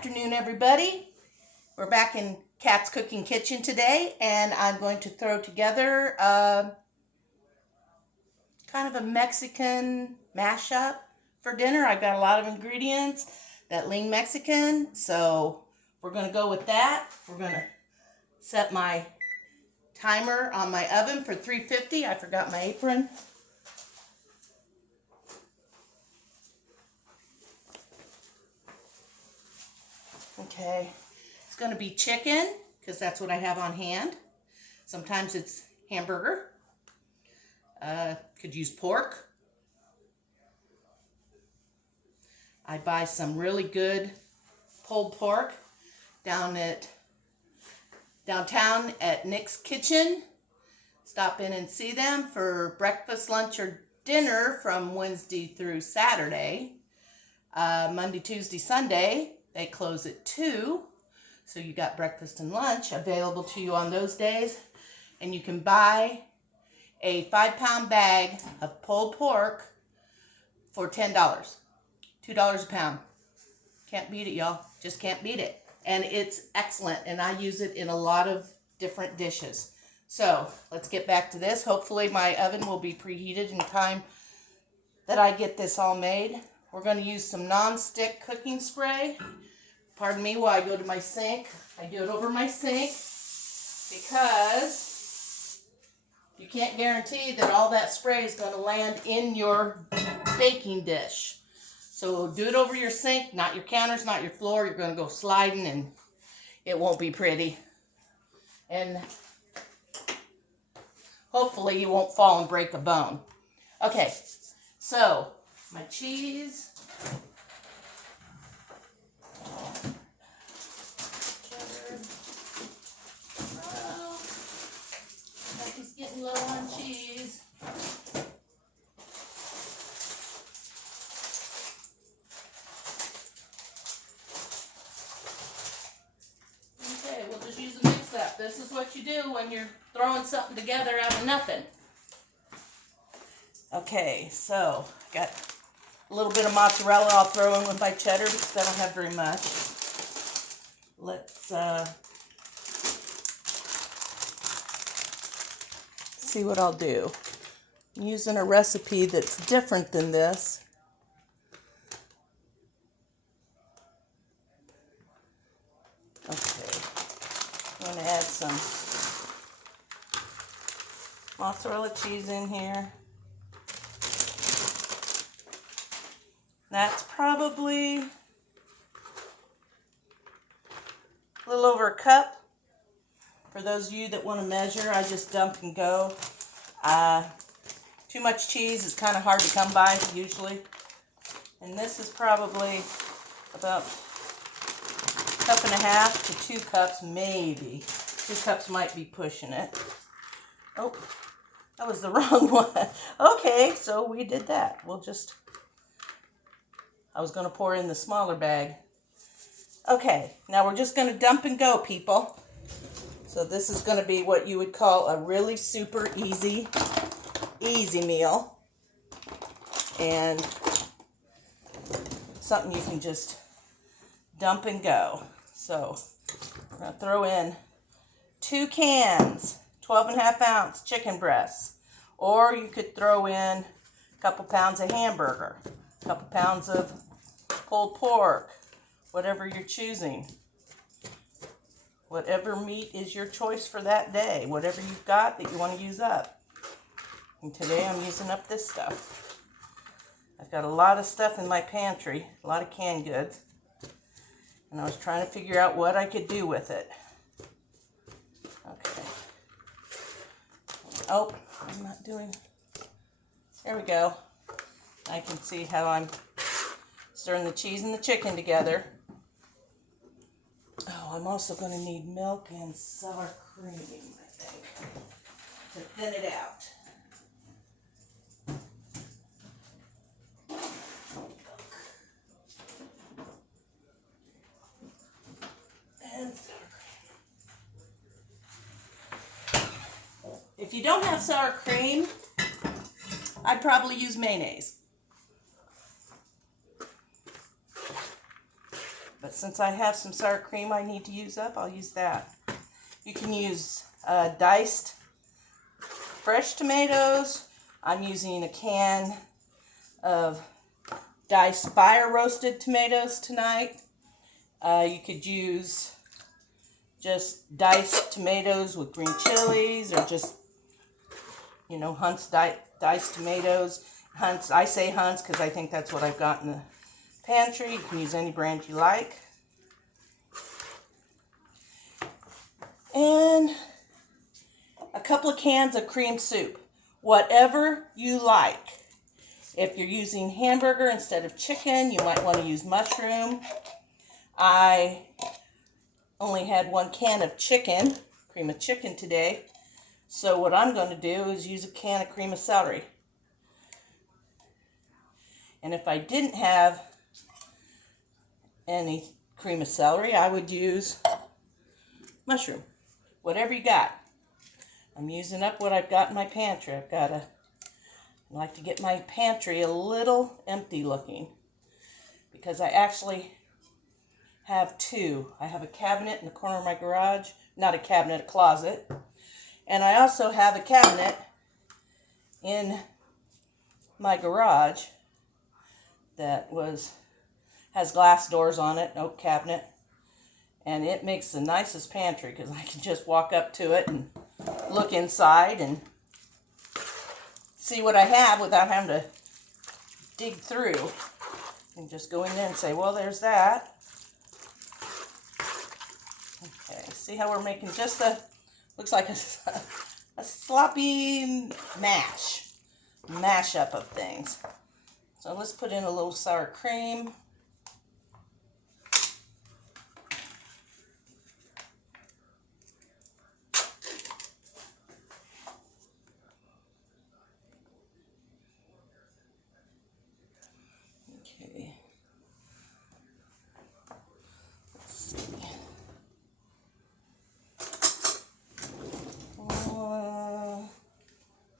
afternoon, everybody. We're back in Kat's Cooking Kitchen today, and I'm going to throw together kind of a Mexican mashup for dinner. I've got a lot of ingredients that lean Mexican, so we're going to go with that. We're going to set my timer on my oven for 350. I forgot my apron. Okay, it's going to be chicken because that's what I have on hand. Sometimes it's hamburger. Could use pork. I buy some really good pulled pork downtown at Nick's Kitchen. Stop in and see them for breakfast, lunch, or dinner from Wednesday through Saturday. Monday, Tuesday, Sunday, they close at 2. So you got breakfast and lunch available to you on those days. And you can buy a 5-pound bag of pulled pork for $10. $2 a pound. Can't beat it, y'all. Just can't beat it. And it's excellent. And I use it in a lot of different dishes. So let's get back to this. Hopefully my oven will be preheated in time that I get this all made. We're going to use some non-stick cooking spray. Pardon me while I go to my sink. I do it over my sink because you can't guarantee that all that spray is going to land in your baking dish. So do it over your sink, not your counters, not your floor. You're going to go sliding and it won't be pretty. And hopefully you won't fall and break a bone. Okay, so my cheese. He's getting low on cheese. Okay, we'll just use a mix-up. This is what you do when you're throwing something together out of nothing. Okay, so I got a little bit of mozzarella I'll throw in with my cheddar because I don't have very much. Let's see what I'll do. I'm using a recipe that's different than this. Okay, I'm going to add some mozzarella cheese in here. That's probably a little over a cup. For those of you that want to measure, I just dump and go. Too much cheese is kind of hard to come by usually. And this is probably about a cup and a half to 2 cups, maybe. 2 cups might be pushing it. Oh, that was the wrong one. Okay, so we did that. I was going to pour in the smaller bag. Okay, now we're just going to dump and go, people. So this is going to be what you would call a really super easy meal. And something you can just dump and go. So I'm going to throw in 2 cans, 12.5-ounce chicken breasts. Or you could throw in a couple pounds of hamburger, a couple pounds of pulled pork, whatever you're choosing. Whatever meat is your choice for that day. Whatever you've got that you want to use up. And today I'm using up this stuff. I've got a lot of stuff in my pantry. A lot of canned goods. And I was trying to figure out what I could do with it. Okay. Oh, I'm not doing... There we go. I can see how I'm stirring the cheese and the chicken together. Oh, I'm also going to need milk and sour cream, I think, to thin it out. And sour cream. If you don't have sour cream, I'd probably use mayonnaise. But since I have some sour cream I need to use up, I'll use that. You can use diced fresh tomatoes. I'm using a can of diced fire roasted tomatoes tonight. You could use just diced tomatoes with green chilies, or just, you know, Hunt's diced tomatoes. Hunt's, I say Hunt's because I think that's what I've got in the pantry. You can use any brand you like. And a couple of cans of cream soup, whatever you like. If you're using hamburger instead of chicken, you might want to use mushroom. I only had 1 can of chicken, cream of chicken today. So what I'm going to do is use a can of cream of celery. And if I didn't have any cream of celery, I would use mushroom. Whatever you got. I'm using up what I've got in my pantry. I like to get my pantry a little empty looking, because I actually have 2. I have a cabinet in the corner of my garage. Not a cabinet, a closet. And I also have a cabinet in my garage that has glass doors on it, an oak cabinet. And it makes the nicest pantry because I can just walk up to it and look inside and see what I have without having to dig through. And just go in there and say, well, there's that. Okay, see how we're making just looks like a sloppy mashup of things. So let's put in a little sour cream. Okay. Let's see.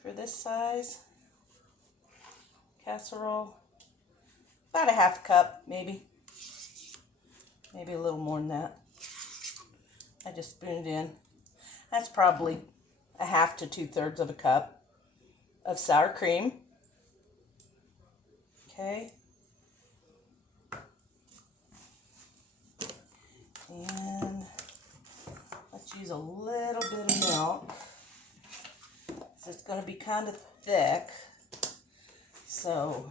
For this size casserole, about a half cup, maybe a little more than that. I just spooned in. That's probably a half to 2/3 of a cup of sour cream. Okay. And let's use a little bit of milk. So it's going to be kind of thick. So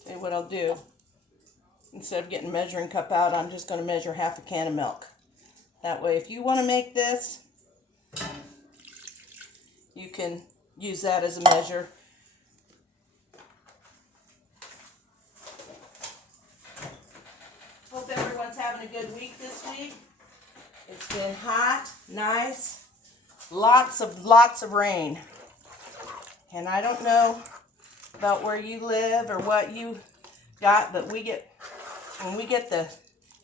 okay, what I'll do, instead of getting a measuring cup out, I'm just going to measure half a can of milk. That way, if you want to make this, you can use that as a measure. Hope everyone's having a good week this week. It's been hot, nice, lots of rain. And I don't know about where you live or what you got, but when we get the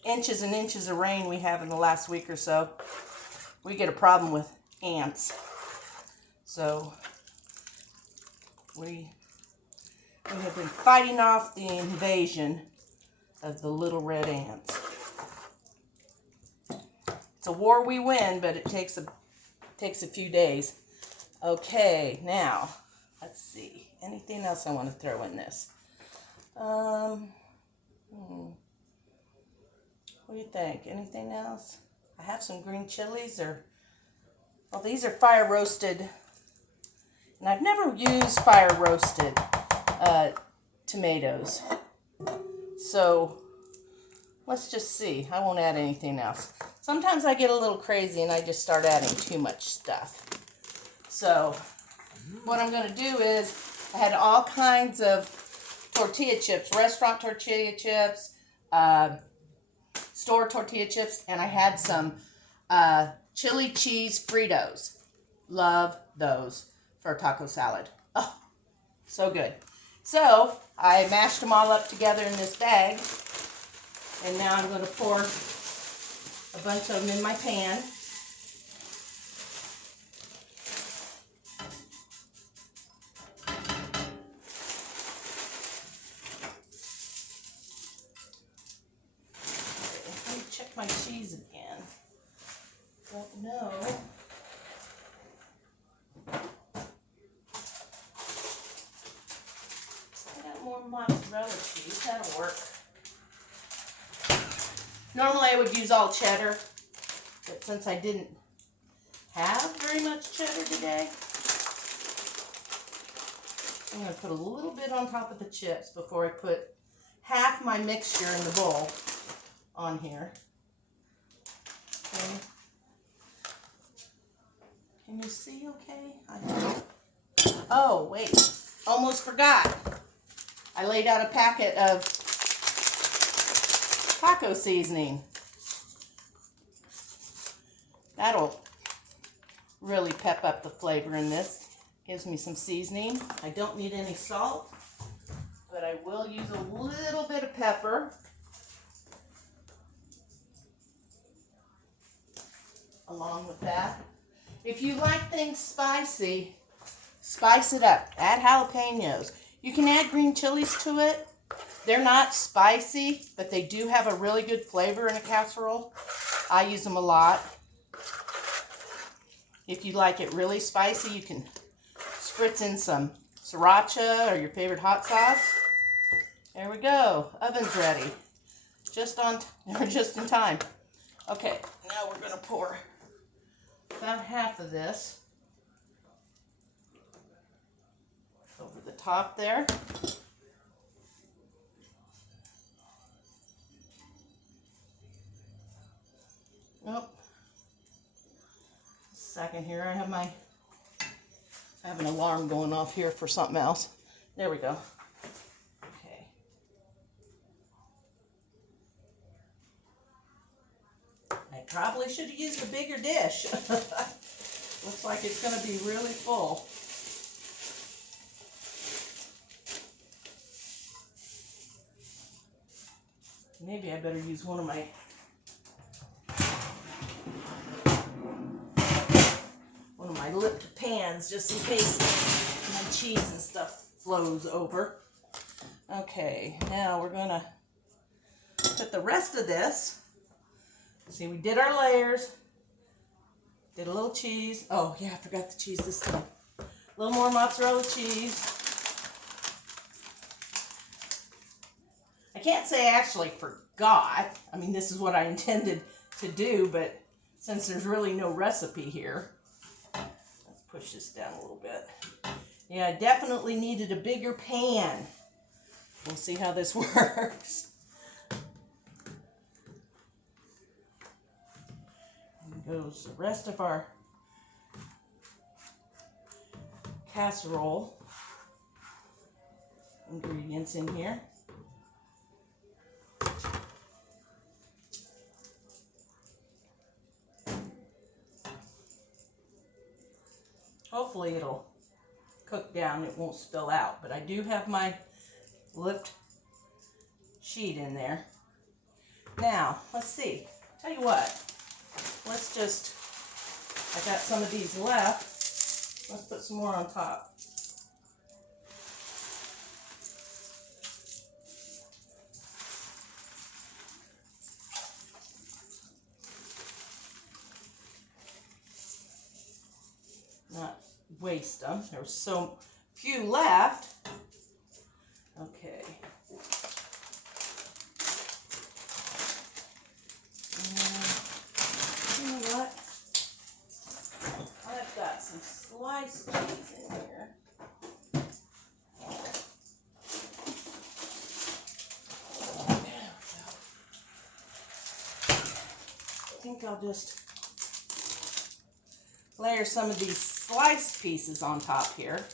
inches and inches of rain we have in the last week or so, we get a problem with ants. So we have been fighting off the invasion of the little red ants. It's a war we win, but it takes a few days. Okay, now let's see. Anything else I want to throw in this? What do you think? Anything else? I have some green chilies, well, these are fire roasted. And I've never used fire roasted tomatoes. So let's just see. I won't add anything else. Sometimes I get a little crazy and I just start adding too much stuff. So what I'm going to do is, I had all kinds of tortilla chips, restaurant tortilla chips, store tortilla chips, and I had some chili cheese Fritos. Love those for a taco salad. Oh, so good. So I mashed them all up together in this bag, And now I'm going to pour a bunch of them in my pan. Let me check my cheese again. Don't know. I got more mozzarella cheese. That'll work. Normally I would use all cheddar, but since I didn't have very much cheddar today, I'm going to put a little bit on top of the chips before I put half my mixture in the bowl on here. Okay. Can you see okay? Oh, wait. Almost forgot. I laid out a packet of taco seasoning. That'll really pep up the flavor in this. Gives me some seasoning. I don't need any salt, but I will use a little bit of pepper. Along with that. If you like things spicy, spice it up. Add jalapenos. You can add green chilies to it. They're not spicy, but they do have a really good flavor in a casserole. I use them a lot. If you like it really spicy, you can spritz in some sriracha or your favorite hot sauce. There we go. Oven's ready. Just in time. Okay, now we're going to pour about half of this over the top there. Nope. Second here, I have an alarm going off here for something else. There we go. Okay. I probably should have used a bigger dish. Looks like it's going to be really full. Maybe I better use one of my lipped pans just in case my cheese and stuff flows over. Okay, now we're going to put the rest of this. See, we did our layers. Did a little cheese. Oh, yeah, I forgot the cheese this time. A little more mozzarella cheese. I can't say I actually forgot. I mean, this is what I intended to do, but since there's really no recipe here, let's push this down a little bit. Yeah, I definitely needed a bigger pan. We'll see how this works. And goes the rest of our casserole ingredients in here. Hopefully it'll cook down, it won't spill out, but I do have my lift sheet in there. Now, let's see. Tell you what, let's just, I got some of these left. Let's put some more on top. Not waste them. There's so few left. Okay. You know what? I've got some sliced cheese in here. I think I'll just layer some of these sliced pieces on top here.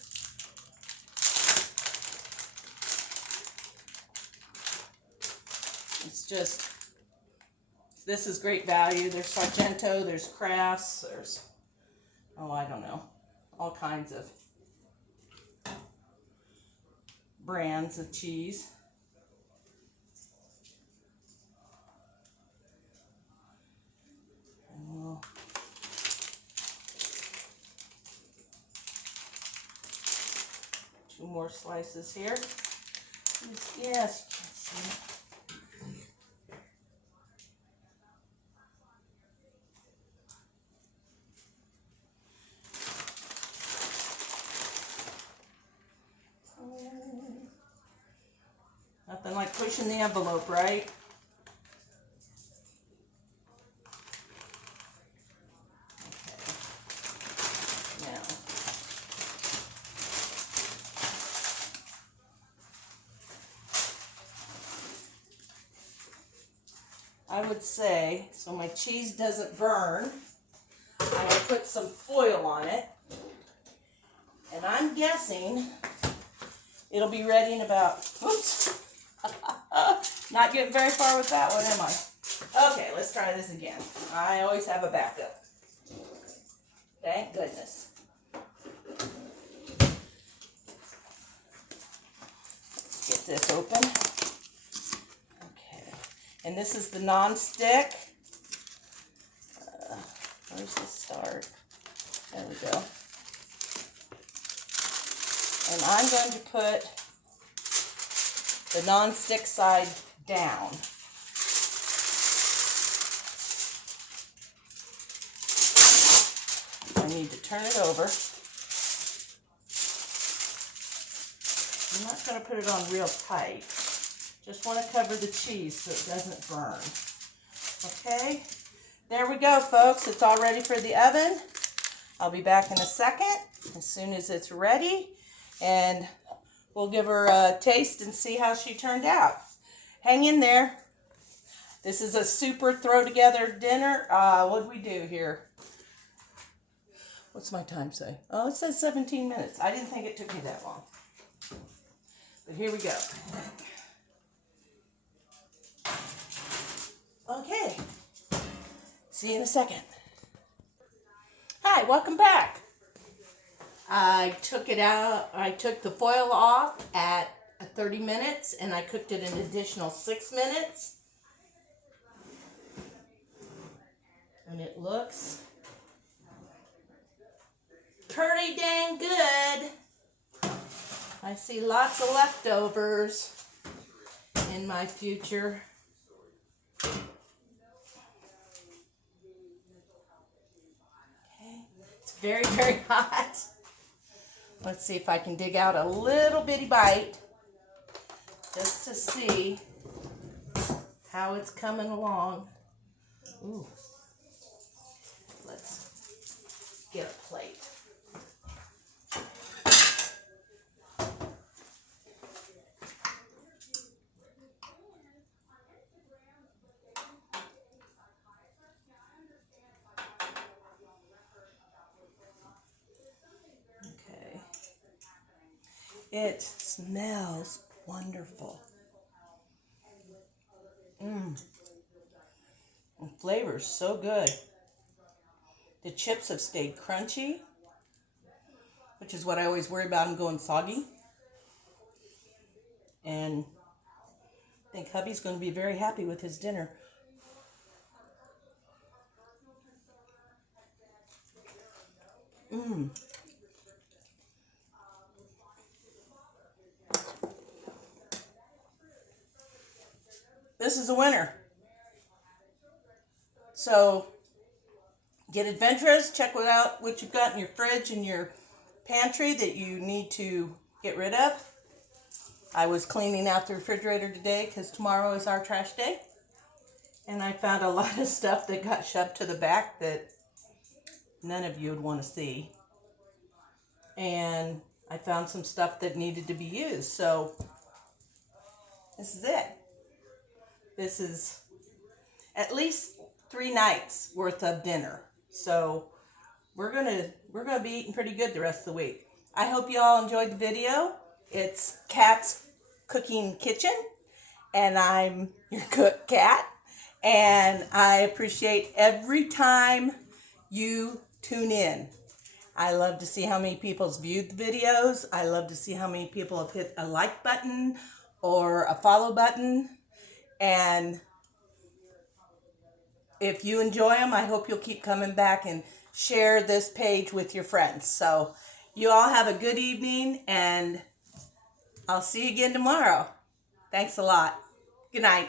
It's just, this is great value. There's Sargento, there's Crafts, there's, oh, I don't know, all kinds of brands of cheese. more slices here. Yes, you can see. Nothing like pushing the envelope, right? Okay. Now, I would say, so my cheese doesn't burn, I would put some foil on it. And I'm guessing it'll be ready in about, oops, not getting very far with that one, am I? Okay, let's try this again. I always have a backup. Thank goodness. Let's get this open. Okay, and this is the non-stick. Where's the start? There we go. And I'm going to put the non-stick side down. I need to turn it over. I'm not going to put it on real tight. Just want to cover the cheese so it doesn't burn. Okay, there we go, folks. It's all ready for the oven. I'll be back in a second as soon as it's ready, and we'll give her a taste and see how she turned out. Hang in there. This is a super throw together dinner. What did we do here? What's my time say? Oh, it says 17 minutes. I didn't think it took me that long. But here we go. Okay. See you in a second. Hi, welcome back. I took it out. I took the foil off at 30 minutes and I cooked it an additional 6 minutes. And it looks pretty dang good. I see lots of leftovers in my future. Okay, it's very, very hot. Let's see if I can dig out a little bitty bite just to see how it's coming along. Ooh. Let's get a plate. Okay. It smells wonderful. The flavor's so good. The chips have stayed crunchy, which is what I always worry about them going soggy. And I think hubby's going to be very happy with his dinner. This is a winner. So get adventurous. Check out what you've got in your fridge and your pantry that you need to get rid of. I was cleaning out the refrigerator today because tomorrow is our trash day. And I found a lot of stuff that got shoved to the back that none of you would want to see. And I found some stuff that needed to be used. So this is it. This is at least 3 nights worth of dinner. So we're gonna be eating pretty good the rest of the week. I hope you all enjoyed the video. It's Kat's Cooking Kitchen, and I'm your cook, Kat. And I appreciate every time you tune in. I love to see how many people's viewed the videos. I love to see how many people have hit a like button or a follow button. And if you enjoy them, I hope you'll keep coming back and share this page with your friends. So you all have a good evening, and I'll see you again tomorrow. Thanks a lot. Good night.